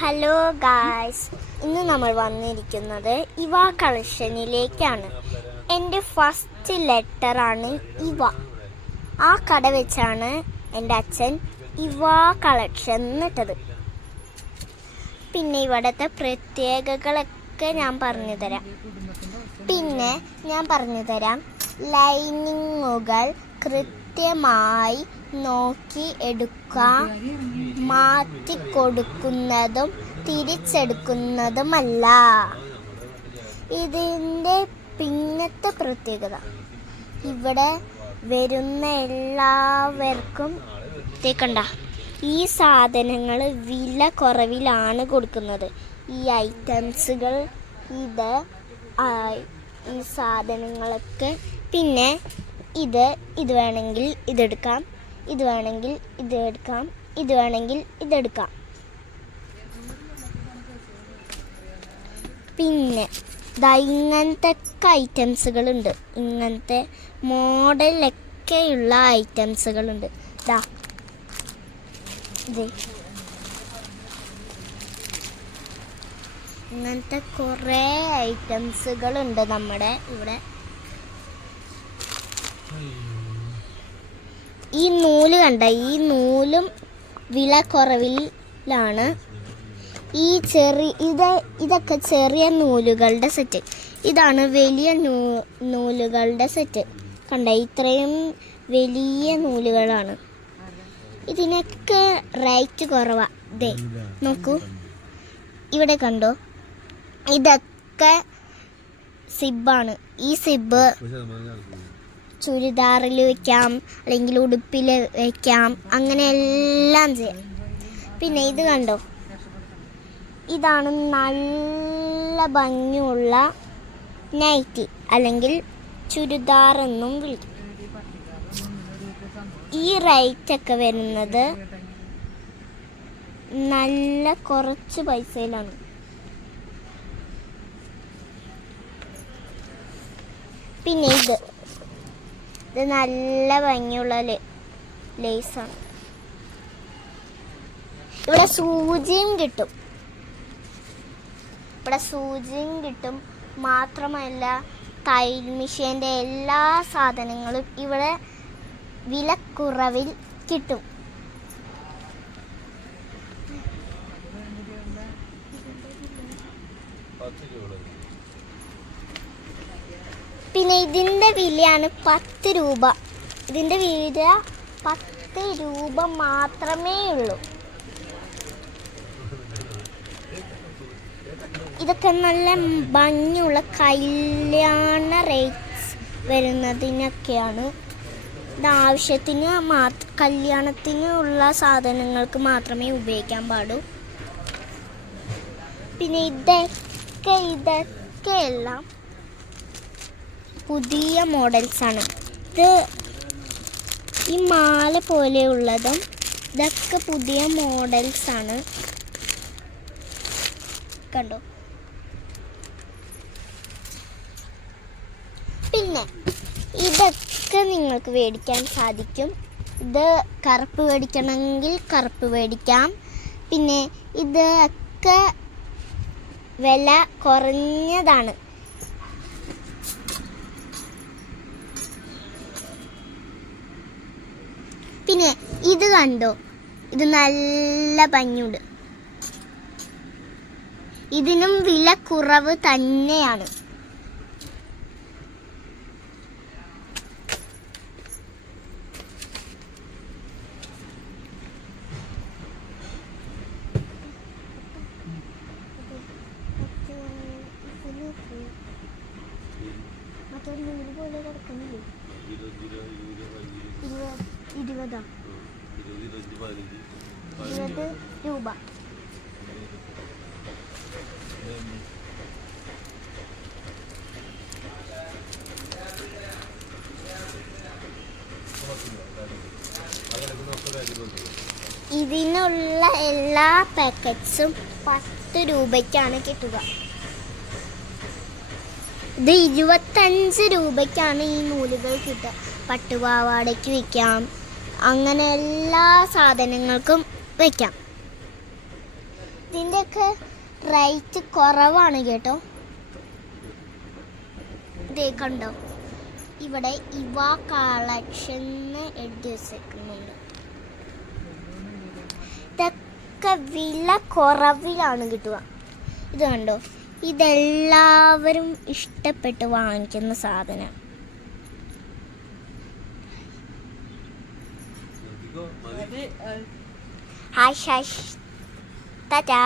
Hello guys ഇന്ന് നമ്മൾ വന്നിരിക്കുന്നത് ഇവ കളക്ഷനിലേക്കാണ്. എന്റെ ഫസ്റ്റ് ലെറ്ററാണ് ഇവ. ആ കട വെച്ചാണ് എന്റെ അച്ഛൻ ഇവ കളക്ഷൻ എന്നിട്ടത് പിന്നെ ഇവിടുത്തെ പ്രത്യേകതകളൊക്കെ ഞാൻ പറഞ്ഞു തരാം. പിന്നെ ഞാൻ പറഞ്ഞു തരാം ലൈനിങ്ങുകൾ കൃത്യമായി നോക്കി എടുക്കാം. മാറ്റി കൊടുക്കുന്നതും തിരിച്ചെടുക്കുന്നതുമല്ല. ഇതിന്റെ പിന്നത്തെ പ്രത്യേകത. ഇവിടെ വരുന്ന എല്ലാവർക്കും തേക്കണ്ട ഈ സാധനങ്ങൾ വില കുറവിലാണ് കൊടുക്കുന്നത്. ഈ ഐറ്റംസുകൾ ഇത് ഈ സാധനങ്ങളൊക്കെ. പിന്നെ ഇത് ഇത് വേണമെങ്കിൽ ഇതെടുക്കാം. ഇത് വേണമെങ്കിൽ ഇത് എടുക്കാം ഇത് വേണമെങ്കിൽ ഇതെടുക്കാം. പിന്നെ ദാ ഇങ്ങനത്തെ ഒക്കെ ഐറ്റംസുകളുണ്ട്. ഇങ്ങനത്തെ മോഡലൊക്കെയുള്ള ഐറ്റംസുകളുണ്ട്. ദാ ഇങ്ങനത്തെ കുറേ ഐറ്റംസുകളുണ്ട് നമ്മുടെ ഇവിടെ. ഈ നൂൽ കണ്ട ഈ നൂലും വില കുറവിലാണ്. ഈ ചെറിയ ഇത് ഇതൊക്കെ ചെറിയ നൂലുകളുടെ സെറ്റ് ഇതാണ് വലിയ നൂ നൂലുകളുടെ സെറ്റ് കണ്ട ഇത്രയും വലിയ നൂലുകളാണ്. ഇതിനൊക്കെ റേറ്റ് കുറവാ. ദേ നോക്കൂ. ഇവിടെ കണ്ടോ? ഇതൊക്കെ സിബാണ് ഈ സിബ് ചുരിദാറിൽ വെക്കാം അല്ലെങ്കിൽ ഉടുപ്പിൽ വെക്കാം അങ്ങനെ എല്ലാം ചെയ്യാം. പിന്നെ ഇത് കണ്ടോ? ഇതാണ് നല്ല ഭംഗിയുള്ള നൈറ്റി അല്ലെങ്കിൽ ചുരിദാർ എന്നും വിളിക്കും. ഈ റേറ്റ് ഒക്കെ വരുന്നത് നല്ല കുറച്ച് പൈസയിലാണ്. പിന്നെ ഇത്. ഇത് നല്ല ഭംഗിയുള്ള ലേസാണ് ഇവിടെ സൂചിയും കിട്ടും. ഇവിടെ സൂചിയും കിട്ടും. മാത്രമല്ല തയ്യൽ മിഷീന്റെ എല്ലാ സാധനങ്ങളും ഇവിടെ വിലക്കുറവിൽ കിട്ടും. പിന്നെ ഇതിന്റെ വിലയാണ് പത്ത് രൂപ. ഇതിന്റെ വില പത്ത് രൂപ മാത്രമേ ഉള്ളൂ. ഇതൊക്കെ നല്ല ഭംഗിയുള്ള കല്യാണ റേറ്റ്സ് വരുന്നതിനൊക്കെയാണ്. ഇത് ആവശ്യത്തിന് കല്യാണത്തിന് ഉള്ള സാധനങ്ങൾക്ക് മാത്രമേ ഉപയോഗിക്കാൻ പാടൂ. പിന്നെ ഇതൊക്കെ ഇതൊക്കെ എല്ലാം പുതിയ മോഡൽസ് ആണ്. ഇത് ഈ മാല പോലെയുള്ളതും ഇതൊക്കെ പുതിയ മോഡൽസ് ആണ്. കണ്ടോ? പിന്നെ ഇതൊക്കെ നിങ്ങൾക്ക് മേടിക്കാൻ സാധിക്കും. ഇത് കറുപ്പ് മേടിക്കണമെങ്കിൽ കറുപ്പ് മേടിക്കാം. പിന്നെ ഇതൊക്കെ വില കുറഞ്ഞതാണ്. പിന്നെ ഇത് കണ്ടോ? ഇത് നല്ല പഞ്ഞുണ്ട്. ഇതിനും വില കുറവ് തന്നെയാണ്. ഇരുപതാ ഇരുപത് രൂപ. ഇതിനുള്ള എല്ലാ പാക്കറ്റ്സും പത്ത് രൂപയ്ക്കാണ് കിട്ടുക. ഇത് ഇരുപത്തഞ്ച് രൂപയ്ക്കാണ് ഈ നൂലുകൾ കിട്ടുക. പട്ടുപാവാടയ്ക്ക് വിൽക്കാം അങ്ങനെ എല്ലാ സാധനങ്ങൾക്കും വയ്ക്കാം ഇതിന്റെയൊക്കെ റേറ്റ് കുറവാണ് കേട്ടോ. ഇതേ കണ്ടോ? ഇവിടെ ഇവ കളക്ഷൻ എഴുതി വെച്ചേക്കുന്നുണ്ട് ഇതൊക്കെ വില കുറവിലാണ് കിട്ടുക. ഇത് കണ്ടോ? ഇതെല്ലാവരും ഇഷ്ടപ്പെട്ട് വാങ്ങിക്കുന്ന സാധനം. Hi hi tata.